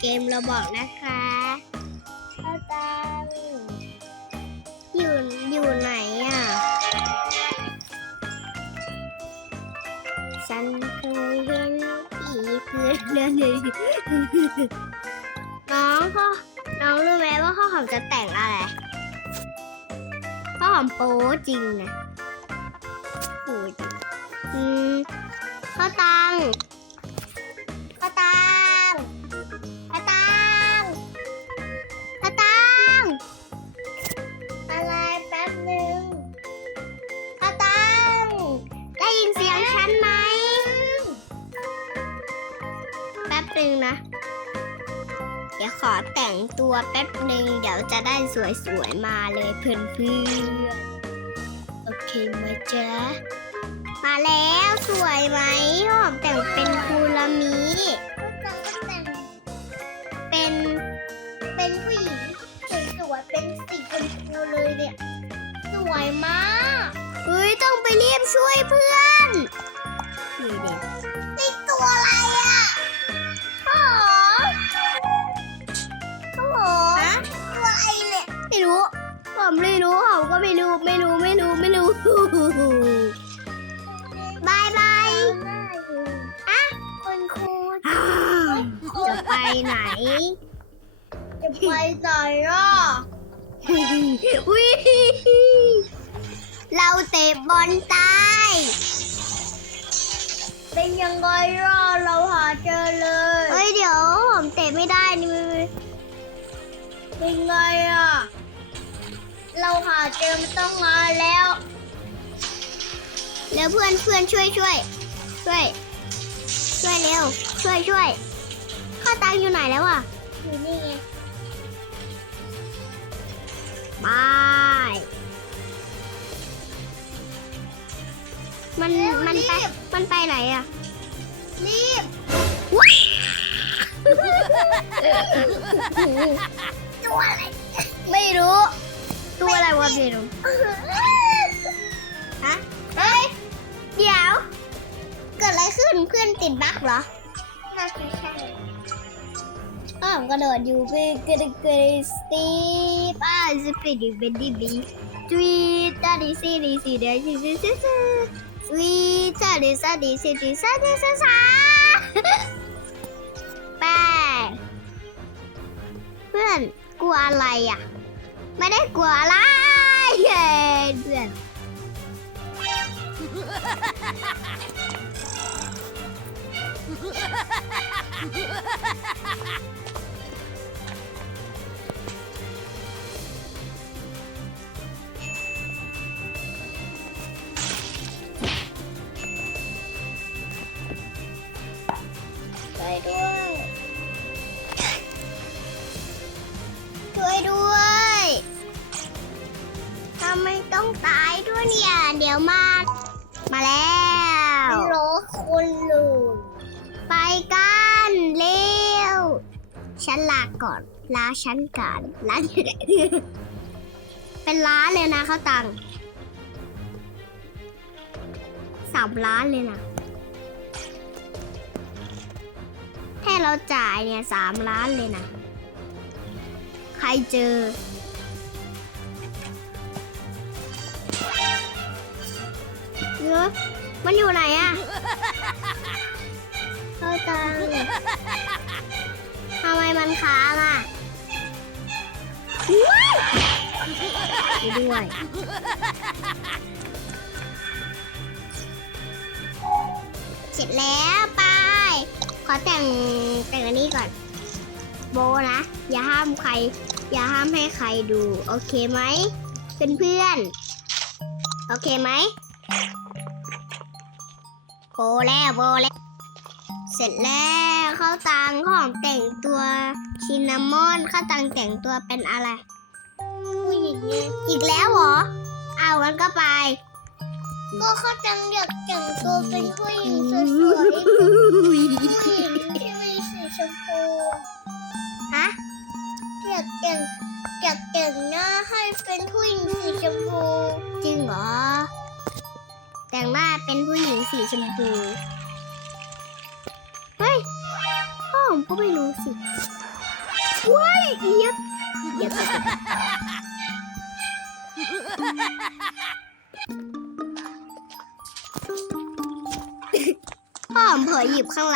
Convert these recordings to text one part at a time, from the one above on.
เกมเราบอกนะคะข้าวตังอยู่อยู่ไหนอะ ฉันเคยเห็นผีเพื่อนเดินเลยน้องก็น้องรู้ไหมว่าข้าวหอมจะแต่งอะไรข้าวหอมโป๊จริงนะโป๊จริงอืมข้าวตัง นึ่งนะ เดี๋ยวขอแต่งตัวแป๊บหนึ่งเดี๋ยวจะได้สวยๆมาเลยเพื่อนๆ โอเคไหมจ๊ะ มาแล้วสวยไหมหอมแต่งเป็นคูรามิ เป็น เป็นผู้หญิงสวยๆเป็นสีชมพูเลยเนี่ย สวยมาก เฮ้ย ต้องไปเรียบช่วยเพื่อนนี่ ผมไม่รู้ผมก็ไม่รู้ไม่รู้ไม่รู้ไม่รู้บายบายอะคุณครูจะไปไหน จะไปไหนอะวิเราเตะบอลตายเป็นยังไงล่ะเราหาเจอเลยเฮ้ยเดี๋ยวผมเตะไม่ได้นี่เป็นไงอะ เราหาเจอมันต้องงานแล้ว แล้วเพื่อนเพื่อนช่วยช่วยช่วย ช่วยเร็ว ช่วยช่วยข้าวตังอยู่ไหนแล้วอะอยู่นี่ไงบายมันมันไปมันไปไหนอะรีบตัวอะไร ไม่รู้ ตัวอะไรวะไม่รู้ฮะเฮ้ย เดี๋ยว เกิดอะไรขึ้นเพื่อนติดบั๊กเหรอน่าจะใช่อ้าวกระโดดอยู่ไปกระกระสตีป้าจะไปดูเป็นดีบีทวีตาดีซีดีซีเดียซีซีซีซีทวีตาดีซาดีซีดีซาดีซาซาแป้งเพื่อนกลัวอะไรอะ ไม่ได้กลัวอะไรเย้เพื่อน ไมต้องตายด้วยเนี่ย เดี๋ยวมา มาแล้วรอคนลูไปกันเร็ว ฉันลาก่อนลาฉันก่อนลาเป็นล้านเลยนะข้าวตังค์สามล้านเลยนะแค่เราจ่ายเนี่ยสามล้านเลยนะ ใครเจอ เนอมันอยู่ไหนอะเข้าตังทำไมมันค้างอะว้ายไปด้วยเสร็จแล้วไป ขอแต่งแต่งอันนี้ก่อน โบนะ อย่าห้ามใคร อย่าห้ามให้ใครดู โอเคไหมเป็นเพื่อนๆโอเคไหม โบแล้วโบแล้ว เสร็จแล้วข้าวตังข้าวหอมแต่งตัวชินนามอนข้าวตังแต่งตัวเป็นอะไรผู้หญิงอีกแล้วเหรอ เอางั้นก็ไป ก็ข้าวตังอยากแต่งตัวเป็นผู้หญิงสวย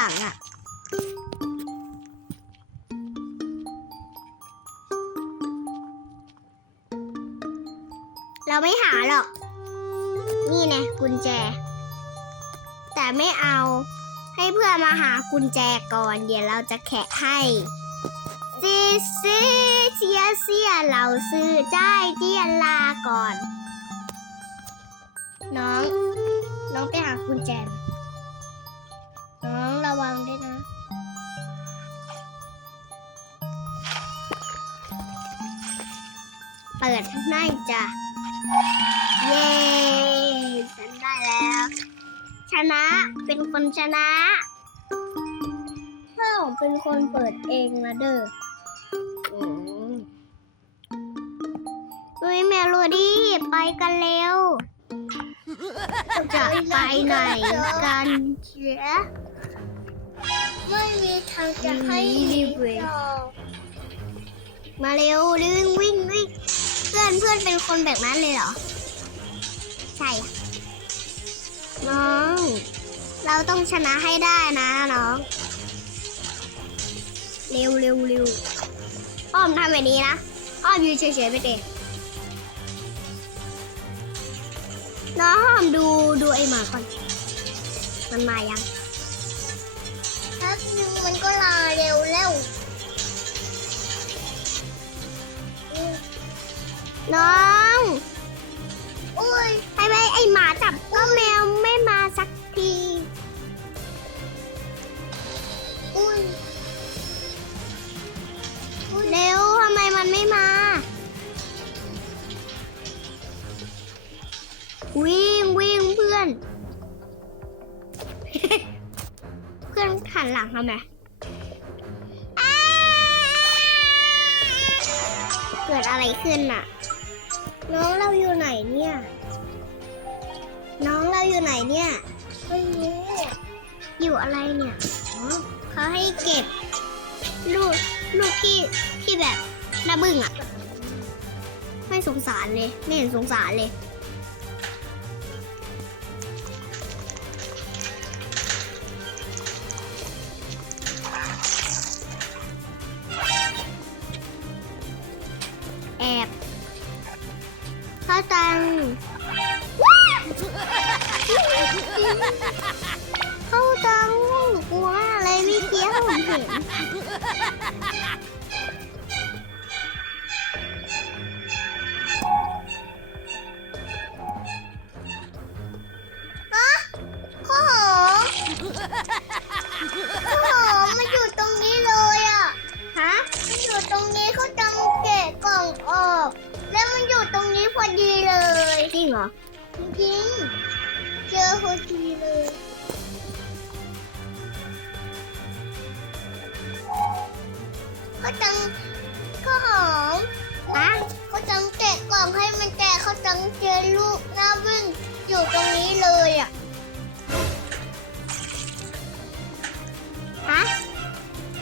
หลังอะเราไม่หาหรอก นี่ไงกุญแจ แต่ไม่เอาให้เพื่อนมาหากุญแจก่อน เดี๋ยวเราจะแคะให้ซีซีเสียเสียเราซื้อใจายเจียนลาก่อน น้อง น้องไปหากุญแจ วังด้วยนะเปิดได้จ้ะ เย้ฉันได้แล้ว ชนะ เป็นคนชนะเพื่อผมเป็นคนเปิดเองนะเด้ออืมเฮ้ยเมโลดี้ไปกันเร็ว จะไปไหนกันเชีย ไม่มีทางจะให้รีบมาเร็ววิ่งวิ่งวิ่งเพื่อนเพื่อนเป็นคนแบบนั้นเลยเหรอ ใช่น้อง เราต้องชนะให้ได้นะน้อง เร็วเร็วเร็วอ้อมทำแบบนี้นะอ้อมยืนเฉยๆไปเตะน้องดูดูไอ้หมาก่อน มันมายัง นึงมันก็ลาเร็วแล้วน้อง เราอยู่ไหนเนี่ยไม่รู้อยู่อะไรเนี่ยอ๋อเขาให้เก็บ ลูกลูกที่ที่แบบหน้าบึ้งอะไม่สงสารเลย ไม่เห็นสงสารเลย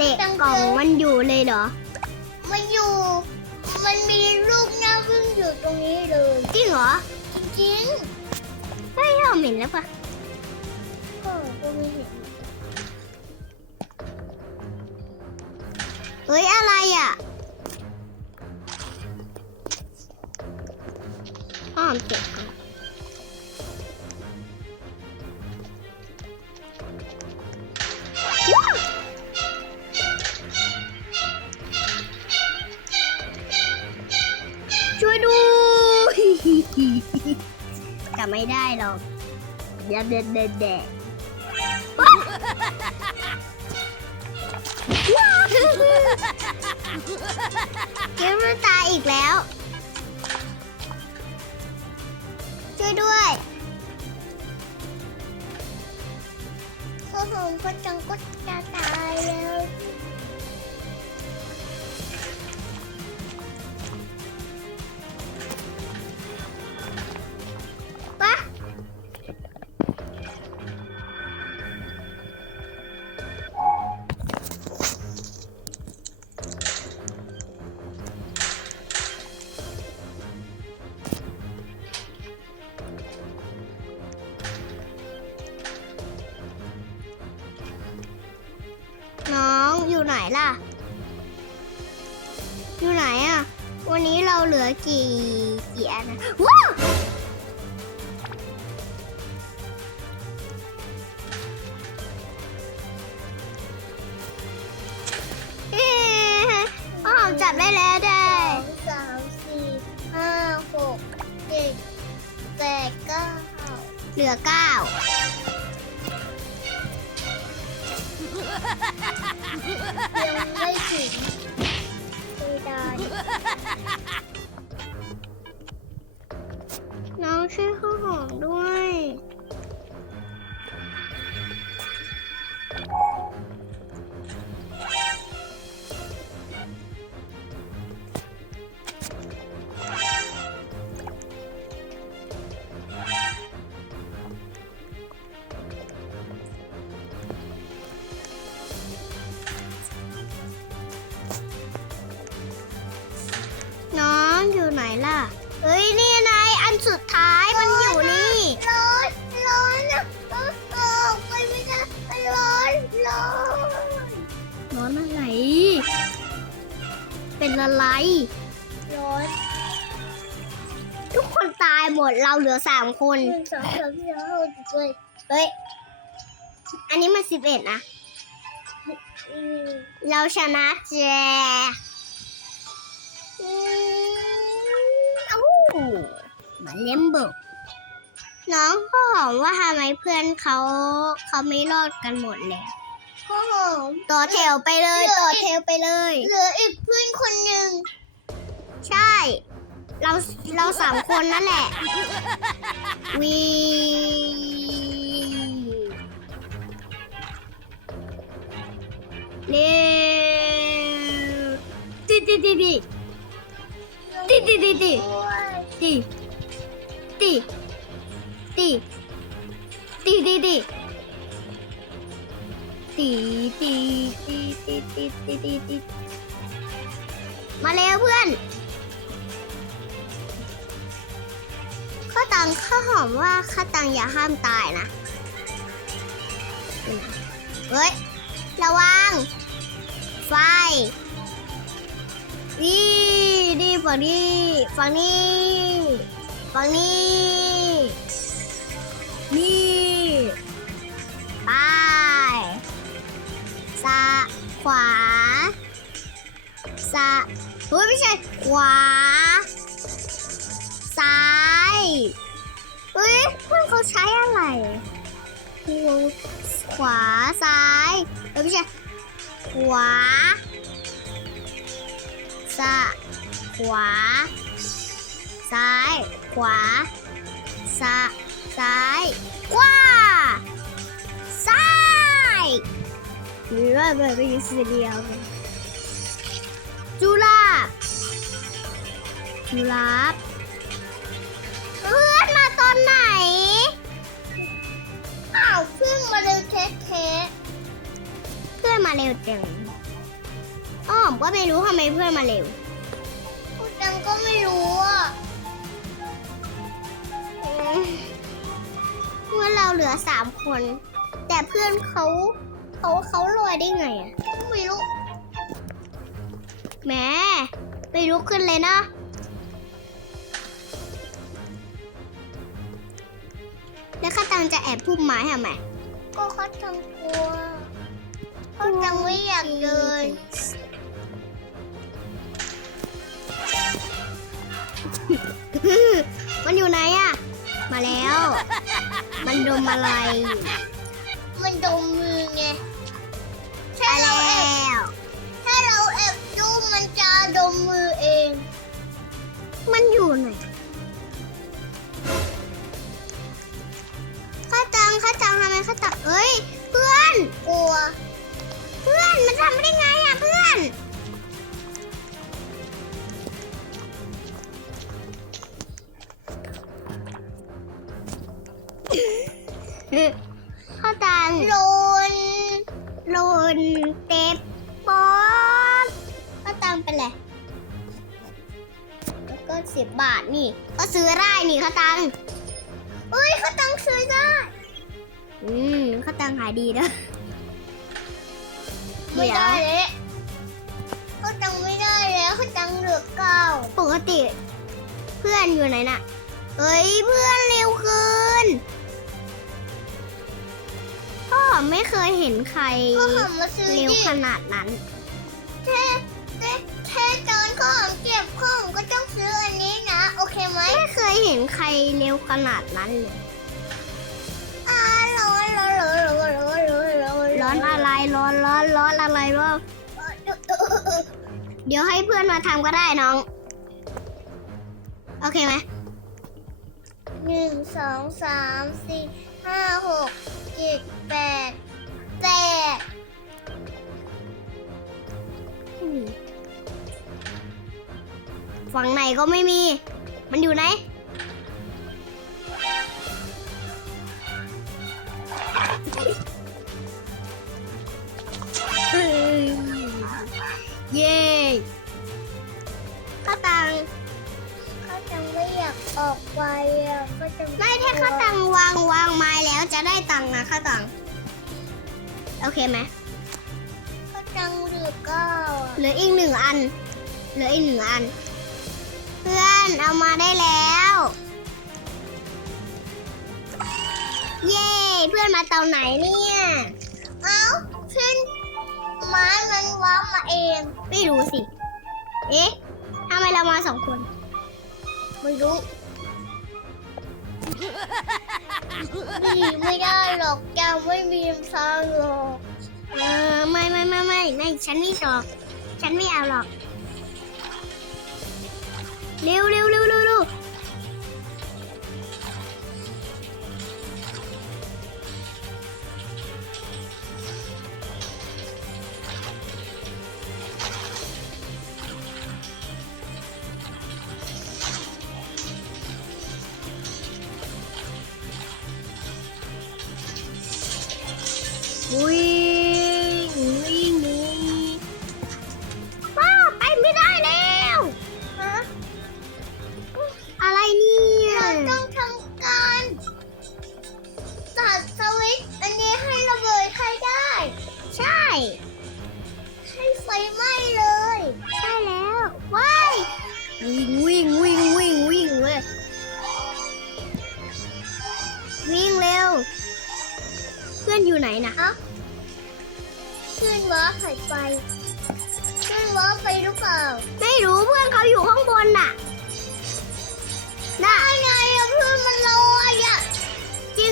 เตะกล่องมันอยู่เลยเหรอ มันอยู่ มันมีลูกหน้าวิ่งอยู่ตรงนี้เลย จริงเหรอ จริงเฮ้ยเราเห็นแล้วปะก็ก็ไม่เห็นเฮ้ยอะไรอะอ้อมเก็บ จะไม่ได้หรอกเดี๋ยวเด็ดเด็ดเด็ดเกมมันตายอีกแล้ว ช่วยด้วยข้าวหอมก็จังก็จะตายแล้ว ล่ะ อยู่ไหนอะ วันนี้เราเหลือกี่กี่อันนะว้าวเอ๊ะอ้าวจับได้แล้วได้สามสี่ห้าหกเจ็ดแปดเก้าเหลือเก้า ยังไม่ถึงไม่ได้น้องช่วยข้าวหอมด้วย อะไร ร้อนทุกคนตายหมดเราเหลือสามคน หนึ่งสองสามสี่ห้าหกเจ็ดแปดเฮ้ย อันนี้มันสิบเอ็ดนะ อืมเราชนะแจอืมเอ้ามาเล่มเบิกน้องข้าวหอมว่าทำไมเพื่อนเขาเขาไม่รอดกันหมดเลยข้าวหอม ต่อแถวไปเลยเหลือต่ออีกแถวไปเลย เหลืออีกเพื่อนคนหนึ่ง ใช่ เราเราสามคนนั่นแหละ วีเร็วตีตีตีตีตีตีตีตีด้วยตีตีตี ตีตีตีตีตีตีตีตีมาเร็วเพื่อนข้าตังข้าหอมว่าข้าตังอย่าห้ามตายนะ เฮ้ย ระวัง ไฟนี่นี่ฝั่งนี้ฝั่งนี้ฝั่งนี้นี่ ขวา ซ้าเฮ้ยไม่ใช่ ขวา ซ้ายเฮ้ยเพื่อนเขาใช้อะไรขวา ซ้ายเอ้ยไม่ใช่ ขวา ซ้ายขวา ซ้าย ขวา ซ้ายซ้าย หรือว่าแบบไปยิงสีเดียวกันจุฬาจุฬาเพื่อนมาตอนไหนอ้าวเพิ่งมาเร็วแท้เพื่อนมาเร็วจังอ้อมก็ไม่รู้ทำไมเพื่อนมาเร็วๆพูดดังก็ไม่รู้อะเมื่อเราเหลือสามคน แต่เพื่อนเขา เขาเขาลอยได้ไงอะไม่รู้แหมไปลุกขึ้นเลยนะแล้วข้าตังจะแอบพุ่มไม้ทำไมก็เขาทำกลัวเขาจังไม่อยากเดินมันอยู่ไหนอะมาแล้ว มันดมอะไรอยู่มันดมมือไง ไปแล้ว ถ้าเราแอบดูมันจะดมมือเอง มันอยู่ไหนข้าตังข้าตังทำไมข้าตังเอ้ย เพื่อน กลัว เพื่อนมันทำได้ไงายดีนะไม่ได้แล้เขาจังไม่ได้แล้วเขาจังเหลือเก้าปกติ เพื่อนอยู่ไหนน่ะเฮ้ยเพื่อนเร็วคืนพ่อไม่เคยเห็นใครเร็วขนาดนั้นเท่แค่ตอนข้อมเก็บข้อมก็ต้องซื้ออันนี้นะ โอเคไหมไม่เคยเห็นใครเร็วขนาดนั้นเลย อนร้อนอะไรร้อนร้อนร้อนอะไรวะเดี๋ยวให้เพื่อนมาทำก็ได้น้อง โอเคไหมหนึ่งสองสามสี่ห้าหกเจ็ดแปดแปดฝั่งไหนก็ไม่มี มันอยู่ไหน เย้ข้าวตังเขาจังไม่อยากออกไปอะก็จะไม่ถ้าข้าวตังวางวางไม้แล้วจะได้ตังค์นะข้าวตัง โอเคไหมเขาจังหรือเก้าอะเหลืออีกหนึ่งอัน เหลืออีกหนึ่งอัน เพื่อนเอามาได้แล้ว เย้เพื่อนมาตอนไหนเนี่ย เอ้าขึ้นไม้มันว้ามาเอง ไม่รู้สิ เอ๊ะทำไมเรามาสองคน ไม่รู้หนีไม่ได้หรอกแกไม่มีทางหรอกเออไม่ไม่ไม่ไม่ไม่ฉันไม่ชอบฉันไม่เอาหรอก เร็วเร็วเร็วเร็ว เ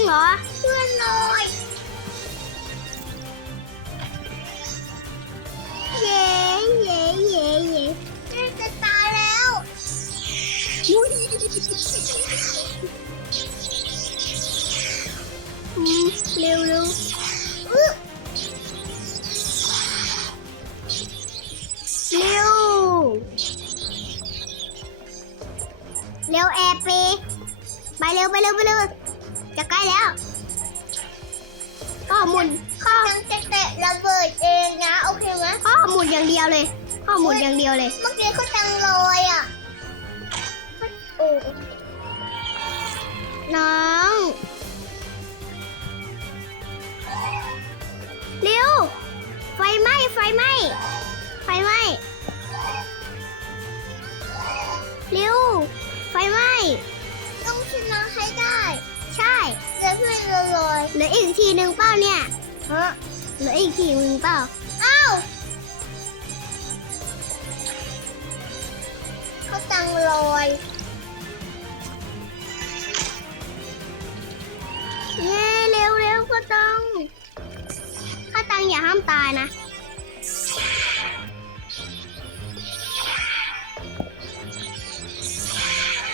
เหรอ เพื่อนลอยเย้เย้เย้เย้เพื่อนจะตายแล้วอืมเร็วเร็วเร็วเร็วแอร์ปีไปเร็วไปเร็วไปเร็ว จะใกล้แล้วข้อมูลข้อฉันจะเตะระเบิดเองนะโอเคไหมข้อมูลอย่างเดียวเลยข้อมูลอย่างเดียวเลย เมื่อกี้เขาจังลอยอะโอ้น้องเร็วไฟไหม้ไฟไหม้ไฟไหม้เร็วไฟไหม้ต้องชนะให้ได้ใช่ แล้วเพื่อนจะลอยเหลืออีกทีหนึ่งเปล่าเนี่ยฮะเหลืออีกทีหนึ่งเปล่าอ้าวเขาจังลอยเย้เร็วเร็วก็ต้องข้าตังอย่าห้ามตายนะ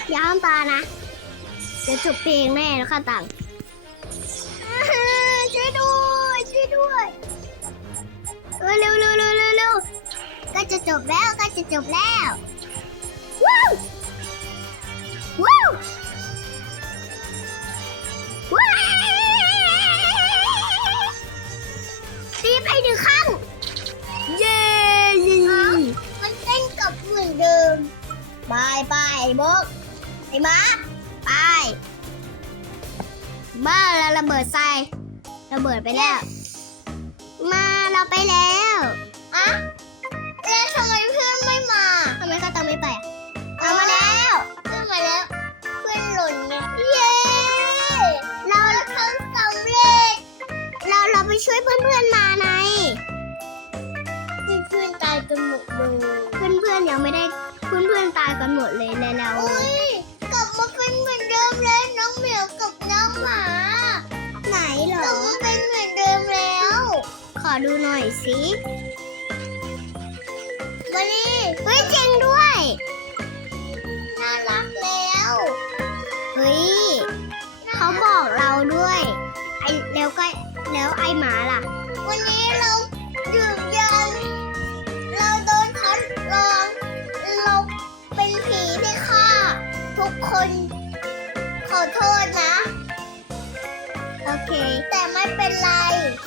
อย่าห้ามตายนะเดี๋ยวจบเพลงแน่แล้วข้าตัง เออเร็วเร็วเร็วเร็วเร็วก็จะจบแล้วก็จะจบแล้วว้าวว้าวว้าวตีไปหนึ่งครั้งเย้ยิอ้าวมันเต้นกลับเหมือนเดิมบายบายไอ้บกไอ้หมาไปบ้าแล้วระเบิดใส่ระเบิดไปแล้ว มาเราไปแล้วอะแล้วทำไมเพื่อนไม่มาทำไมข้าตามไม่ไปอามาแล้วเพื่อนมาแล้ว เพื่อนหล่นเนี่ยเย้เราทำสำเร็จ เราเราไปช่วยเพื่อนเพื่อนมาไงเพื่อนเพื่อนตายกันหมดเลยเพื่อนเพื่อนยังไม่ได้เพื่อนเพื่อนตายกันหมดเลยแล้วกลับมาเป็นเหมือนเดิมเลยน้องเหมียวกับน้องหมา ดูหน่อยสิมานี่เฮ้ยจริงด้วย น่ารักแล้ว เฮ้ยเขาบอกเราด้วย ไอแล้วก็แล้วไอหมาล่ะ วันนี้เราดื่มยาเราโดนทดลอง เราเป็นผีที่ฆ่าทุกคน ขอโทษนะ ค แต่ไม่เป็นไร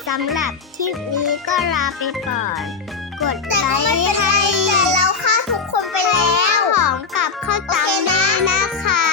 สำหรับคลิปนี้ก็ลาไปก่อน กดไลค์ให้แต่เราฆ่าทุกคนไปแล้วของกลับเข้าตังนะนะคะ